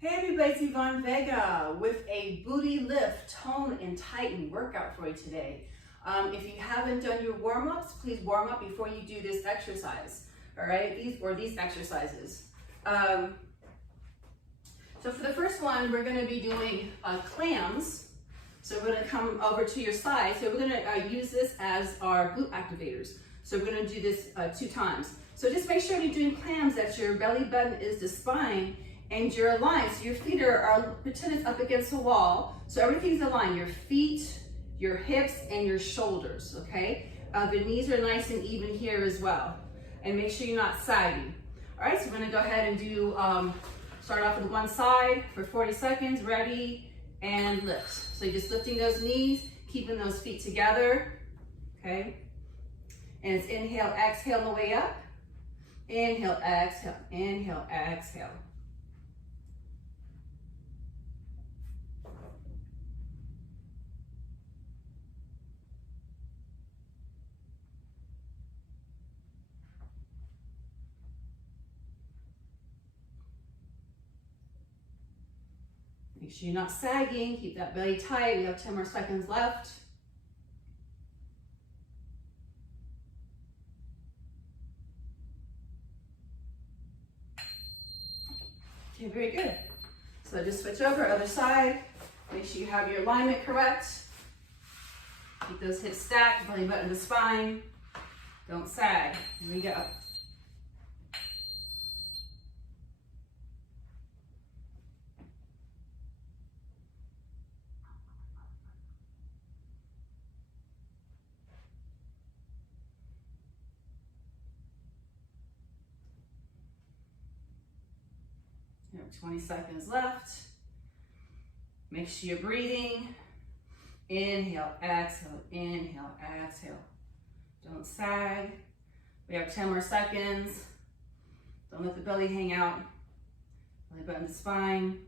Hey everybody, it's Yvonne Vega with a booty lift, tone, and tighten workout for you today. If you haven't done your warm-ups, please warm up before you do this exercise, all right? These exercises. So for the first one, we're gonna be doing clams. So we're gonna come over to your side. So we're gonna use this as our glute activators. So we're gonna do this 2 times. So just make sure when you're doing clams that your belly button is the spine and you're aligned. So your feet are pretend it's up against the wall. So everything's aligned, your feet, your hips, and your shoulders, okay? The knees are nice and even here as well. And make sure you're not sagging. All right, so we're gonna go ahead and do, start off with one side for 40 seconds, ready, and lift. So you're just lifting those knees, keeping those feet together, okay? And it's inhale, exhale on the way up. Inhale, exhale, inhale, exhale. Make sure you're not sagging, keep that belly tight. We have 10 more seconds left. Okay, very good. So just switch over, other side. Make sure you have your alignment correct. Keep those hips stacked, belly button to spine. Don't sag. Here we go. You have 20 seconds left. Make sure you're breathing. Inhale, exhale, inhale, exhale. Don't sag. We have 10 more seconds. Don't let the belly hang out. Belly button to spine.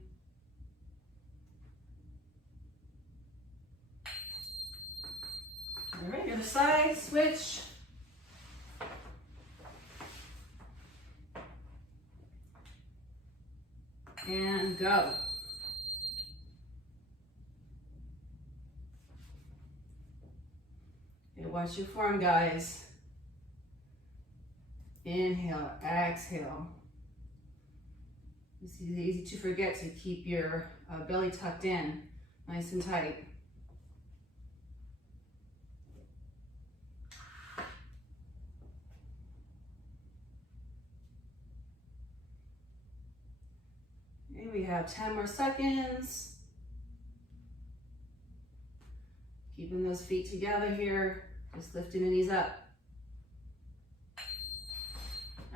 All right, other side, switch. And go. Okay, watch your form, guys. Inhale, exhale. It's easy to forget to keep your belly tucked in, nice and tight. We have 10 more seconds. Keeping those feet together here, just lifting the knees up.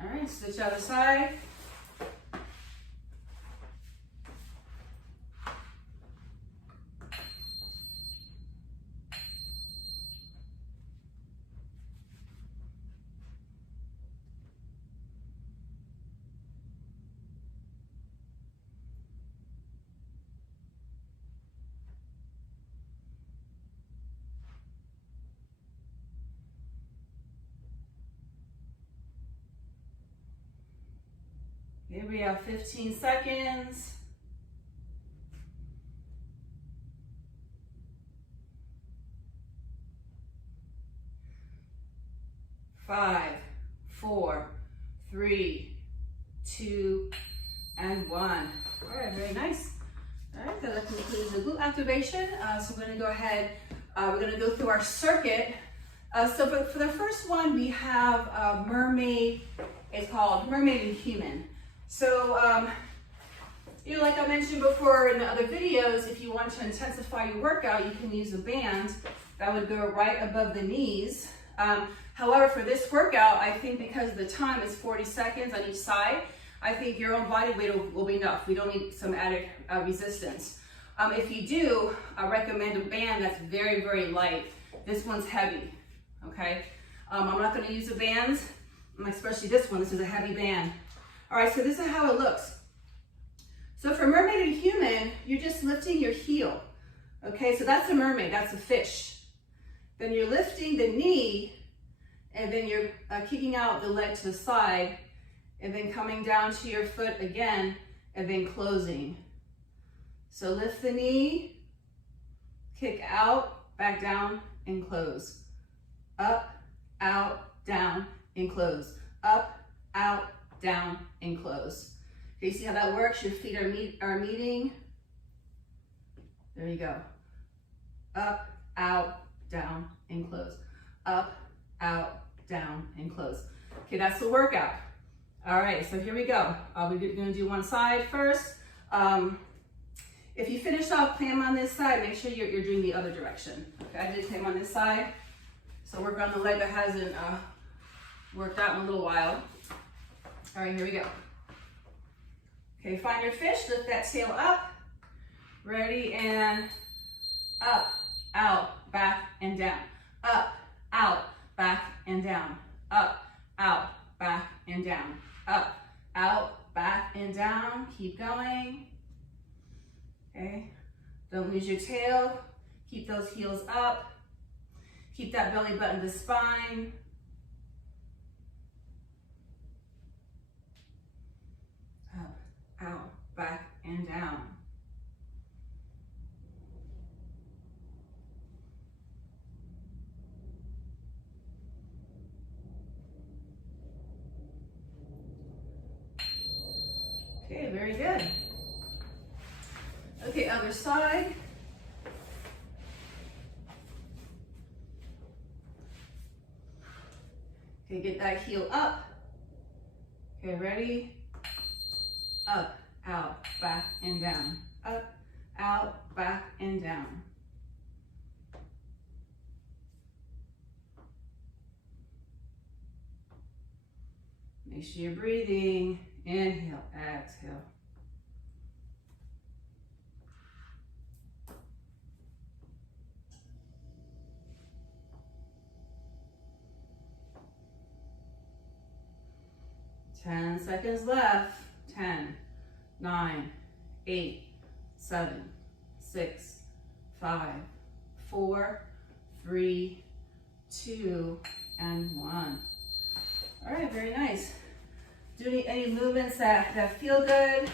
All right, switch other side. Here we have 15 seconds. Five, 4, 3, 2, and 1. All right, very nice. All right, so that concludes the glute activation. So we're gonna go ahead, we're gonna go through our circuit. So for the first one, we have mermaid. It's called Mermaid and Human. So, you know, like I mentioned before in the other videos, if you want to intensify your workout, you can use a band that would go right above the knees. However, for this workout, I think because the time is 40 seconds on each side, I think your own body weight will be enough. We don't need some added resistance. If you do, I recommend a band that's very, very light. This one's heavy, okay? I'm not gonna use the bands, especially this one. This is a heavy band. All right, so this is how it looks. So for mermaid and human, you're just lifting your heel. Okay, so that's a mermaid, that's a fish. Then you're lifting the knee, and then you're kicking out the leg to the side, and then coming down to your foot again, and then closing. So lift the knee, kick out, back down, and close. Up, out, down, and close. Up, out, down, and close. Okay, see how that works? Your feet are meeting. There you go. Up, out, down, and close. Up, out, down, and close. Okay, that's the workout. All right, so here we go. We're gonna do one side first. If you finish off clam on this side, make sure you're doing the other direction. Okay, I did clam on this side. So work on the leg that hasn't worked out in a little while. All right, here we go. Okay, find your fish, lift that tail up. Ready, and up, out, back, and down. Up, out, back, and down. Up, out, back, and down. Up, out, back, and down. Keep going. Okay, don't lose your tail. Keep those heels up. Keep that belly button to spine. Up, out, back, and down. Okay, very good. Okay, other side. Okay, get that heel up. Okay, ready? Up, out, back, and down. Up, out, back, and down. Make sure you're breathing. Inhale, exhale. Ten seconds left. 10, 9, 8, 7, 6, 5, 4, 3, 2, and 1. All right, very nice. Do any movements that feel good.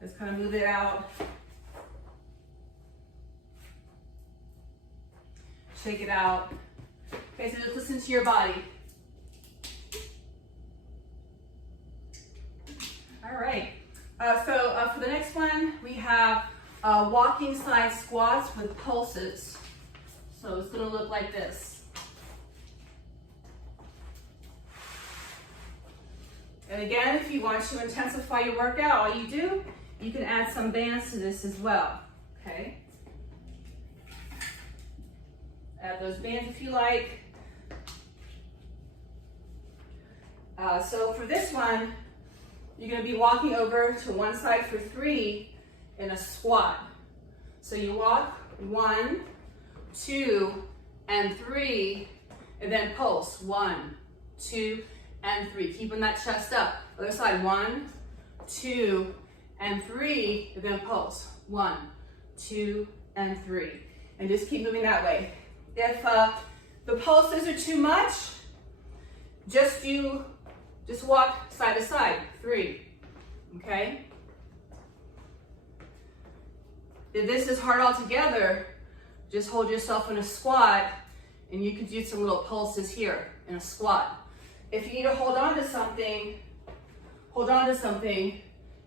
Just kind of move it out. Shake it out. Okay, so just listen to your body. All right, so for the next one, we have walking side squats with pulses. So it's gonna look like this. And again, if you want to intensify your workout, all you do, you can add some bands to this as well, okay? Add those bands if you like. So for this one, you're gonna be walking over to one side for 3 in a squat. So you walk 1, 2, and 3, and then pulse 1, 2, and 3. Keeping that chest up. Other side, 1, 2, and 3, and then pulse 1, 2, and 3. And just keep moving that way. If the pulses are too much, just walk side to side, 3, okay? If this is hard altogether, just hold yourself in a squat, and you can do some little pulses here in a squat. If you need to hold on to something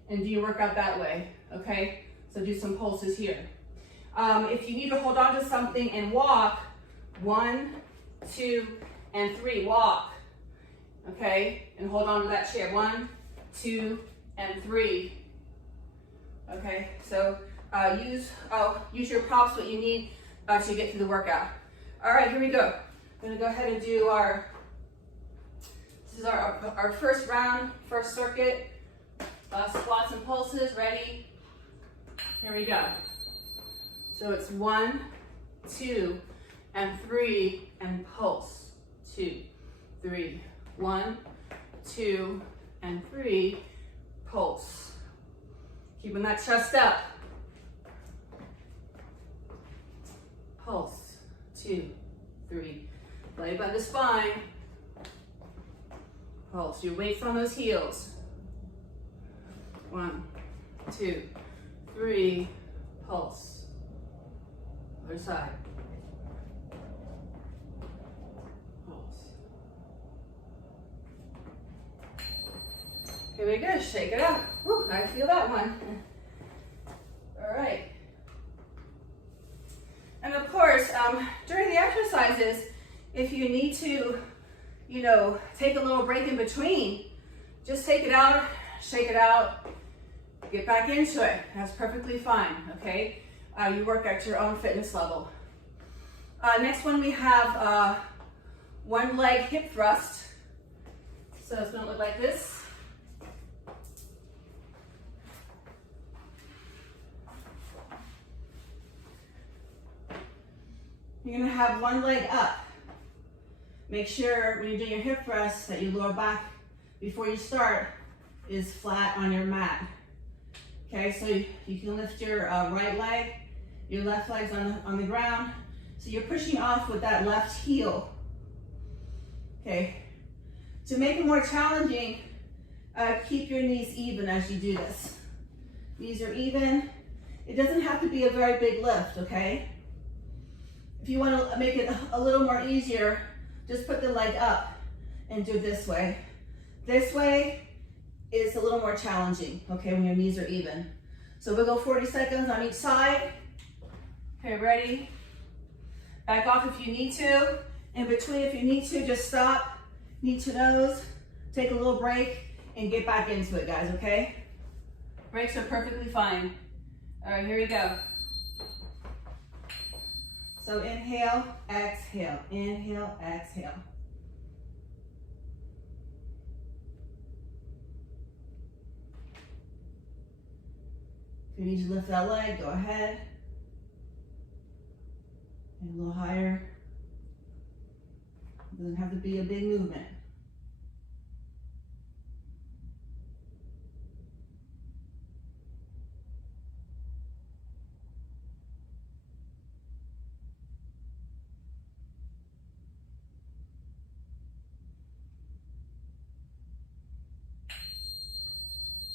and do your workout that way, okay? So do some pulses here. If you need to hold on to something and walk, 1, 2, and 3, walk, okay? And hold on to that chair, 1, 2, and 3, okay? So use your props, what you need to get through the workout. All right, here we go. I'm gonna go ahead and do this is our first round, first circuit, squats and pulses. Ready? Here we go. So it's 1, 2, and 3, and pulse. 2, 3, 1, 2, and 3, pulse. Keeping that chest up. Pulse. 2, 3. Belly button to spine. Pulse. Your weight's on those heels. 1, 2, 3, pulse. Other side. Pulse. Okay, very good. Shake it out. Whew, I feel that one. All right. And of course, during the exercises, if you need to, take a little break in between, just take it out, shake it out, get back into it. That's perfectly fine, okay? You work at your own fitness level. Next one, we have one leg hip thrust. So it's gonna look like this. You're gonna have one leg up. Make sure when you're doing your hip thrust that your lower back, before you start, is flat on your mat. Okay, so you can lift your right leg, your left leg's on the ground. So you're pushing off with that left heel. Okay, to make it more challenging, keep your knees even as you do this. Knees are even. It doesn't have to be a very big lift, okay? If you want to make it a little more easier, just put the leg up and do it this way. This way is a little more challenging, okay, when your knees are even. So we'll go 40 seconds on each side. Okay, ready? Back off if you need to. In between, if you need to, just stop, knee to nose, take a little break, and get back into it, guys, okay? Breaks are perfectly fine. All right, here we go. So inhale, exhale, inhale, exhale. If you need to lift that leg, go ahead. And a little higher. It doesn't have to be a big movement.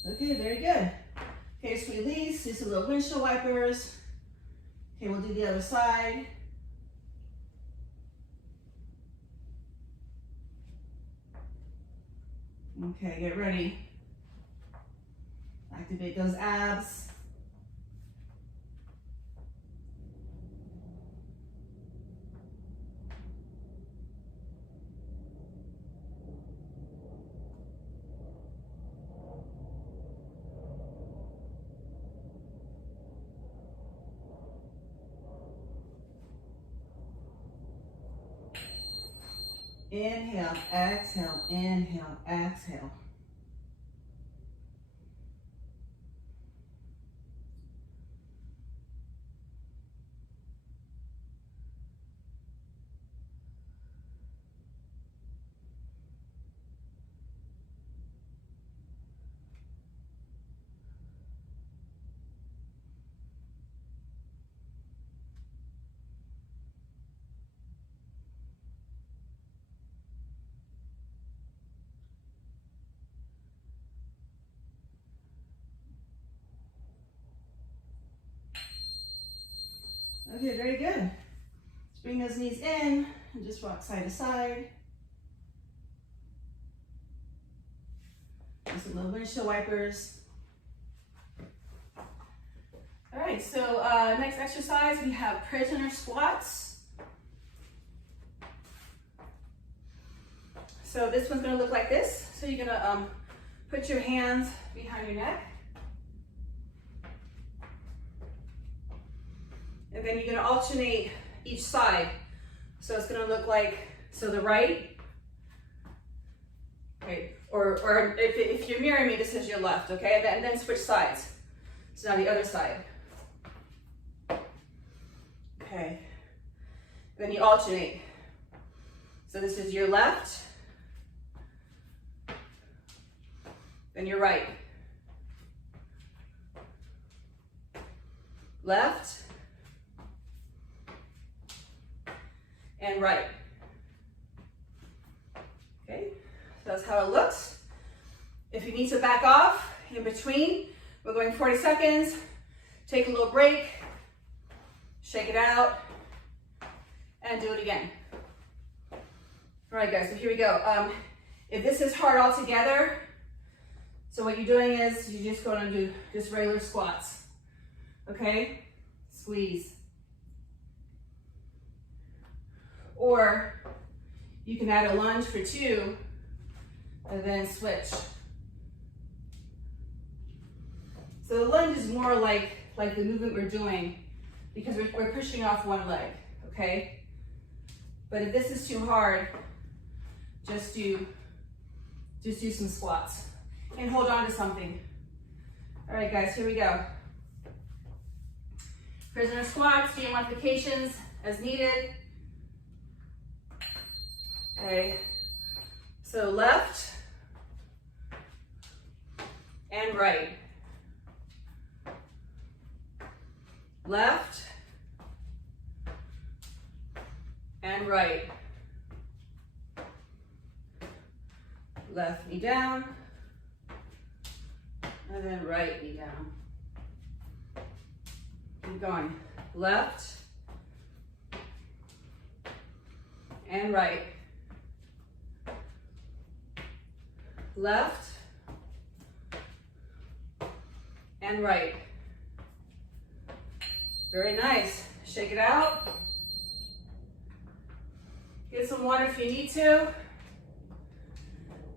Okay, very good. Okay, so release, just a little windshield wipers. Okay, we'll do the other side. Okay, get ready. Activate those abs. Inhale, exhale, inhale, exhale. Okay, very good. Let's bring those knees in and just rock side to side. Just a little windshield wipers. All right, so next exercise, we have prisoner squats. So this one's gonna look like this. So you're gonna put your hands behind your neck. And then you're gonna alternate each side. So it's gonna look like, so the right, okay, or if you're mirroring me, this is your left, okay? And then switch sides. So now the other side. Okay, then you alternate. So this is your left, then your right. Left, and right. Okay, so that's how it looks. If you need to back off in between, We're going 40 seconds. Take a little break. Shake it out. And do it again. All right, guys, so here we go. If this is hard altogether, so what you're doing is you're just going to do just regular squats. Okay? Squeeze. Or you can add a lunge for 2 and then switch. So the lunge is more like the movement we're doing because we're pushing off one leg, okay? But if this is too hard, just do some squats and hold on to something. All right, guys, here we go. Prisoner squats, do your modifications as needed. Okay, so left and right. Left and right. Left knee down, and then right knee down. Keep going. Left and right. Left and right. Very nice. Shake it out. Get some water if you need to.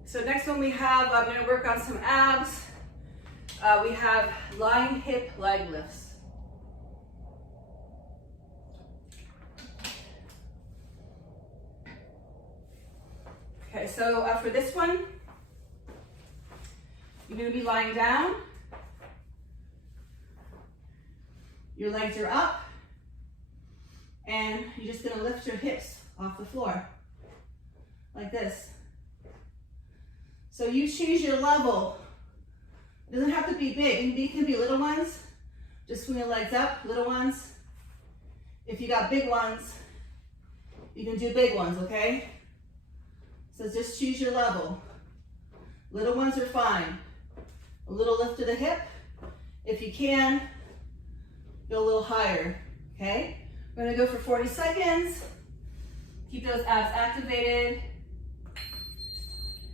So next one we have, I'm going to work on some abs. We have lying hip leg lifts. Okay, so for this one, you're going to be lying down. Your legs are up, and you're just going to lift your hips off the floor, like this. So you choose your level. It doesn't have to be big. It can be little ones. Just swing your legs up, little ones. If you got big ones, you can do big ones, okay? So just choose your level. Little ones are fine. A little lift to the hip. If you can, go a little higher, okay? We're gonna go for 40 seconds. Keep those abs activated.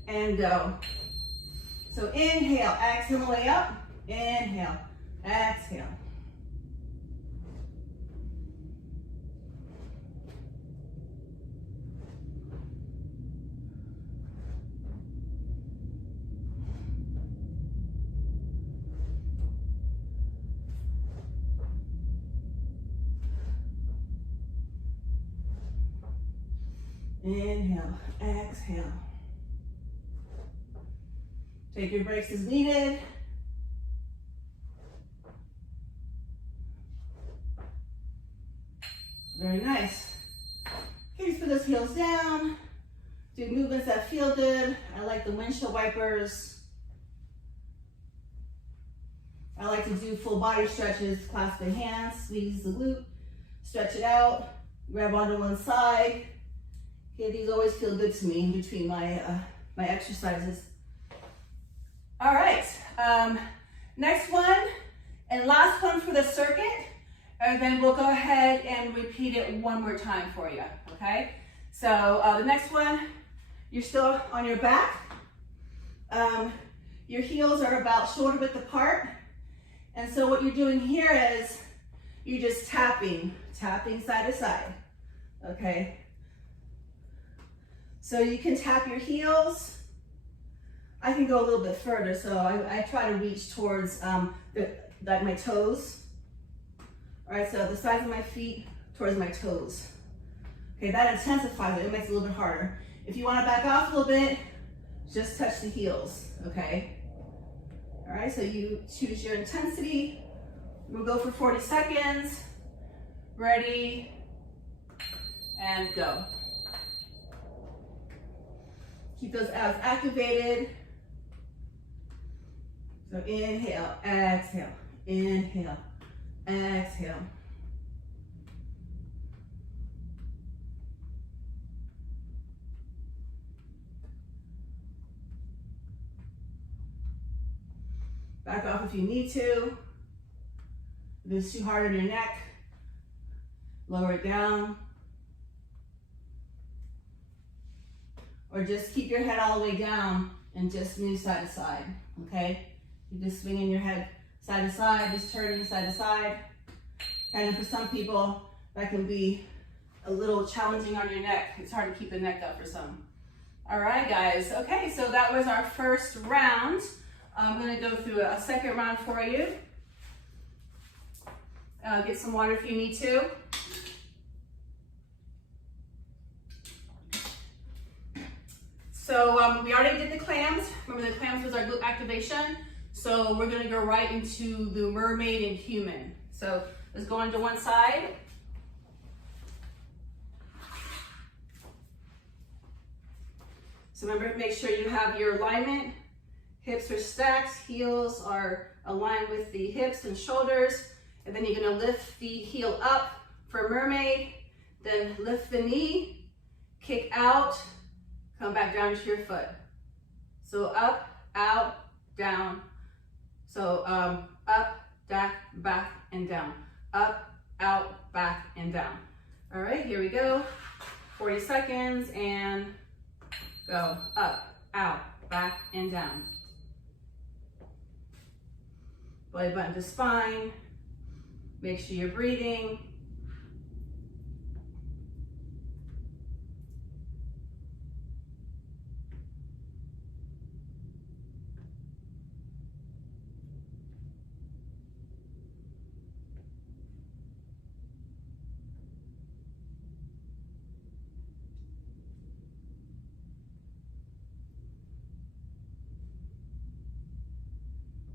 And go. So inhale, exhale the way up. Inhale, exhale. Inhale, exhale. Take your breaks as needed. Very nice. Okay, just put those heels down. Do movements that feel good. I like the windshield wipers. I like to do full body stretches. Clasp the hands, squeeze the glute, stretch it out, grab onto one side. Okay, these always feel good to me in between my exercises. All right, next one and last one for the circuit, and then we'll go ahead and repeat it one more time for you, okay? So the next one, you're still on your back. Your heels are about shoulder width apart, and so what you're doing here is you're just tapping side to side, okay? So you can tap your heels. I can go a little bit further, so I try to reach towards like my toes. All right, so the sides of my feet towards my toes. Okay, that intensifies it. It makes it a little bit harder. If you want to back off a little bit, just touch the heels, okay? All right, so you choose your intensity. We'll go for 40 seconds. Ready, and go. Keep those abs activated. So inhale, exhale, inhale, exhale. Back off if you need to. If it's too hard on your neck, lower it down. Or just keep your head all the way down and just move side to side, okay? You're just swinging your head side to side, just turning side to side. Kind of for some people, that can be a little challenging on your neck. It's hard to keep the neck up for some. All right, guys. Okay, so that was our first round. I'm gonna go through a second round for you. Get some water if you need to. So we already did the clams. Remember, the clams was our glute activation. So we're gonna go right into the mermaid and human. So let's go onto one side. So remember, make sure you have your alignment. Hips are stacked, heels are aligned with the hips and shoulders. And then you're gonna lift the heel up for mermaid, then lift the knee, kick out, come back down to your foot. So up, out, down. So up, back, and down. Up, out, back, and down. All right, here we go. 40 seconds and go. Up, out, back, and down. Belly button to spine. Make sure you're breathing.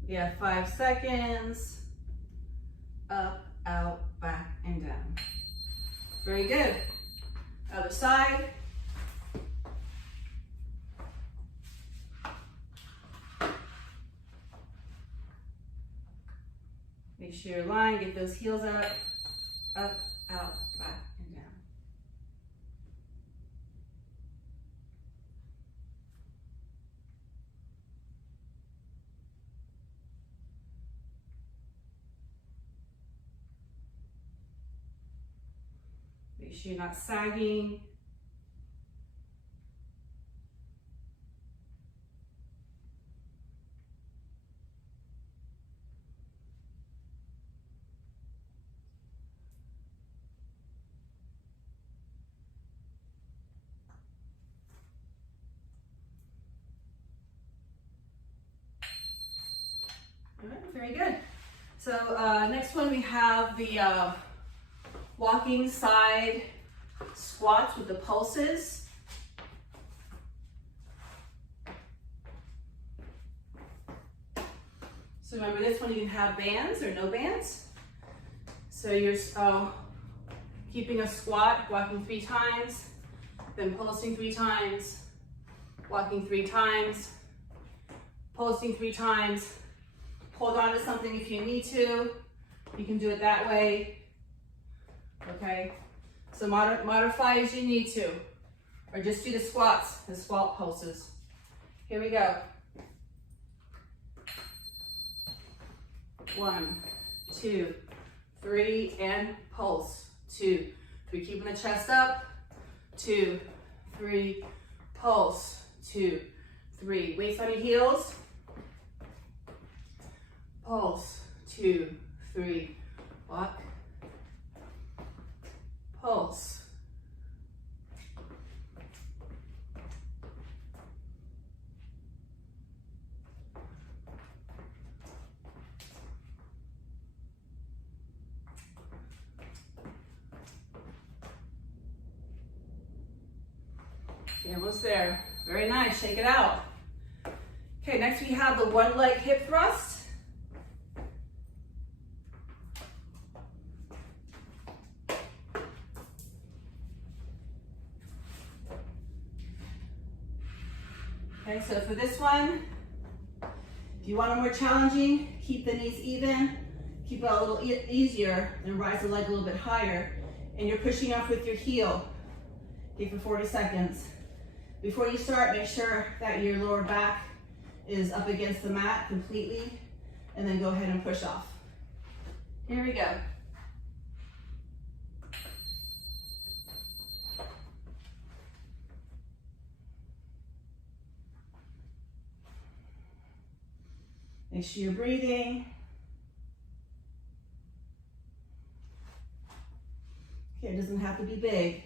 We have 5 seconds. Up, out, back, and down. Very good. Other side. Make sure you're aligned, get those heels up, out, back, and down. Make sure you're not sagging. All right, very good. So next one we have the walking side squats with the pulses. So remember, this one you can have bands or no bands. So you're keeping a squat, walking 3 times, then pulsing 3 times, walking 3 times, pulsing 3 times. Hold on to something if you need to. You can do it that way. Okay, so modify as you need to, or just do the squats, the squat pulses. Here we go. 1, 2, 3, and pulse. 2, 3, keeping the chest up. 2, 3, pulse. 2, 3, weights on your heels. Pulse. 2, 3, walk. Pulse. Okay, almost there. Very nice, shake it out. Okay, next we have the one leg hip thrust. Okay, so for this one, if you want it more challenging, keep the knees even, keep it a little easier, and rise the leg a little bit higher. And you're pushing off with your heel. Okay, for 40 seconds. Before you start, make sure that your lower back is up against the mat completely. and then go ahead and push off. Here we go. Make sure you're breathing. Okay, it doesn't have to be big.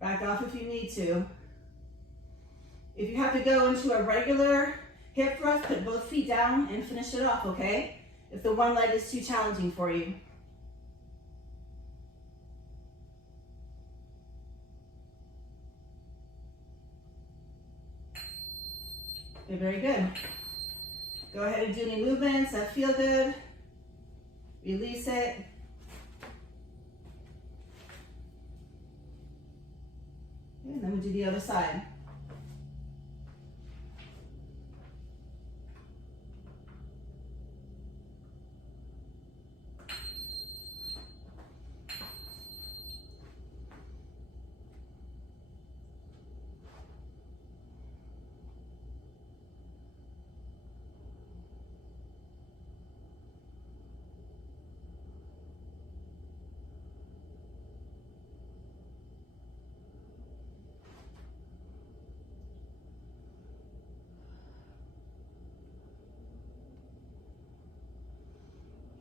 Back off if you need to. If you have to go into a regular hip thrust, put both feet down and finish it off, okay? If the one leg is too challenging for you. Okay, very good. Go ahead and do any movements that feel good. Release it. Okay, and then we'll do the other side.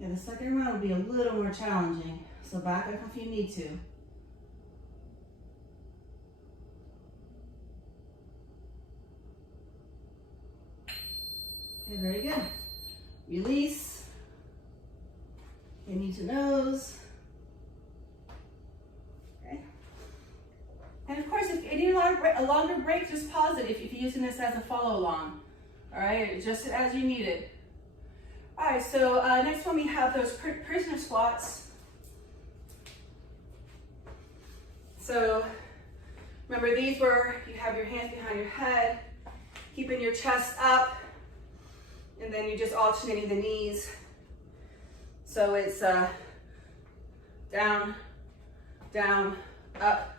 And the second round will be a little more challenging, so back up if you need to. Okay, very good. Release. Okay, knee to nose. Okay. And of course, if you need a longer break, just pause it if you're using this as a follow along. All right, adjust it as you need it. All right, so next one we have those prisoner squats. So remember, these were, you have your hands behind your head, keeping your chest up, and then you're just alternating the knees. So it's down, down, up,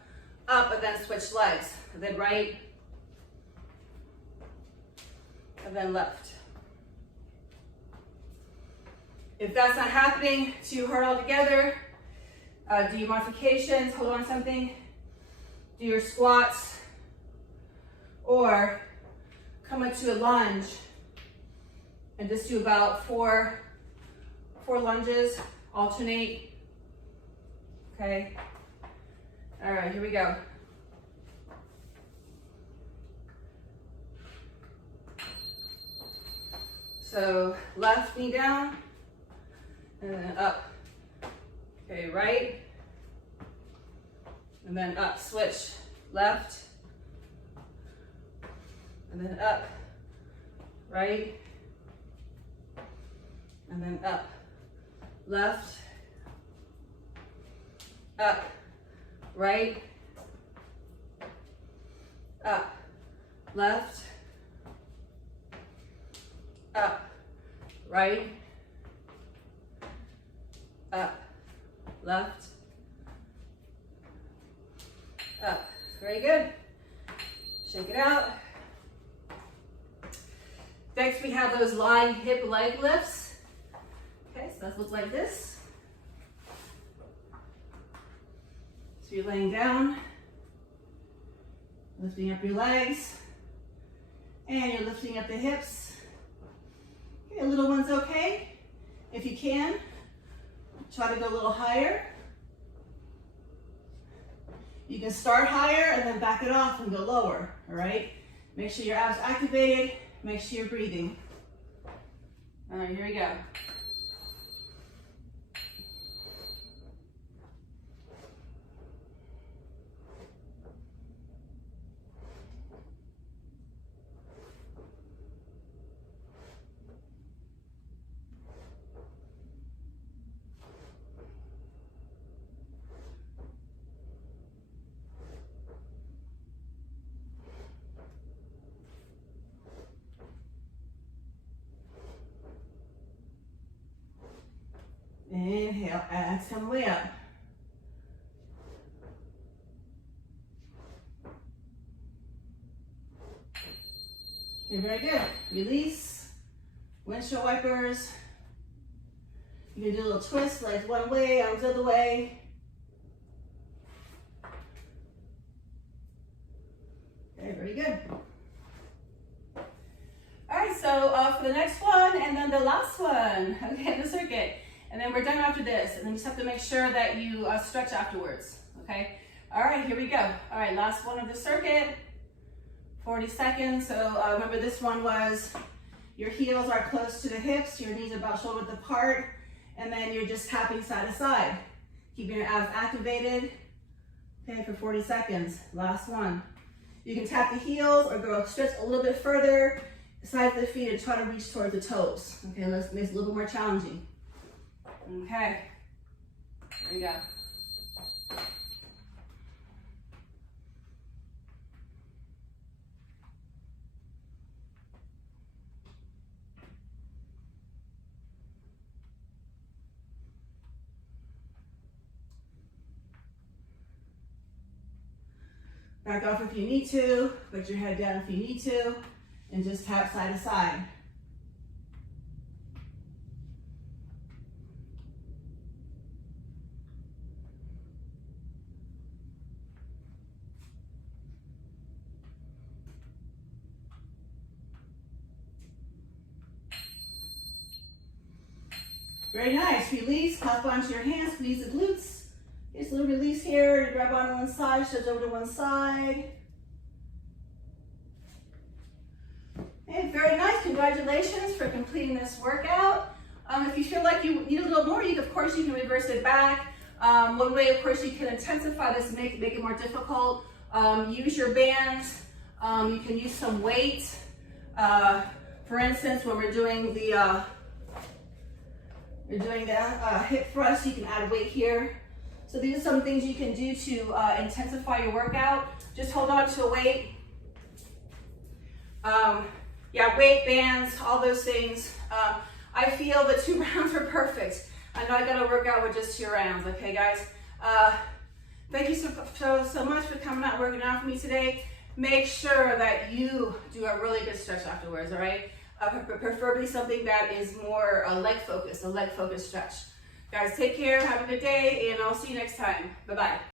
up, and then switch legs. And then right, and then left. If that's not happening, too hard altogether, do your modifications, hold on to something, do your squats, or come into a lunge and just do about four lunges, alternate, okay? All right, here we go. So left knee down, and then up. Okay, right, and then up, switch, left, and then up, right, and then up, left, up, right, up, left, up, right, up, left, up. Very good. Shake it out. Next, we have those lying hip leg lifts. Okay, so those look like this. So you're laying down, lifting up your legs, and you're lifting up the hips. Okay, a little one's okay. If you can, try to go a little higher. You can start higher and then back it off and go lower, all right? Make sure your abs activated, make sure you're breathing. All right, here we go. Inhale, exhale, way up. Okay, very good. Release, windshield wipers. You can do a little twist, legs one way, arms the other way. Okay, very good. All right, so for the next one, and then the last one, okay, the circuit. And then we're done after this, and then you just have to make sure that you stretch afterwards, okay? All right, here we go. All right, last one of the circuit, 40 seconds. So remember this one was your heels are close to the hips, your knees are about shoulder width apart, and then you're just tapping side to side. Keeping your abs activated, okay, for 40 seconds. Last one. You can tap the heels or go stretch a little bit further, sides of the feet, and try to reach towards the toes. Okay, let's make it a little bit more challenging. Okay, there you go. Back off if you need to, put your head down if you need to, and just tap side to side. Very nice. Release, clasp onto your hands, squeeze the glutes. Just a little release here. Grab on one side, stretch over to one side. Okay, very nice. Congratulations for completing this workout. If you feel like you need a little more, of course you can reverse it back. One way, of course, you can intensify this, make it more difficult. Use your bands. You can use some weight. For instance, when we're doing the hip thrust, you can add weight here. So these are some things you can do to intensify your workout. Just hold on to a weight. Yeah, weight, bands, all those things. I feel the 2 rounds were perfect. I know I got to work out with just 2 rounds. Okay, guys. Thank you so much for coming out and working out for me today. Make sure that you do a really good stretch afterwards, all right? Preferably something that is more leg focused, a leg focused stretch. Guys, take care, have a good day, and I'll see you next time. Bye-bye.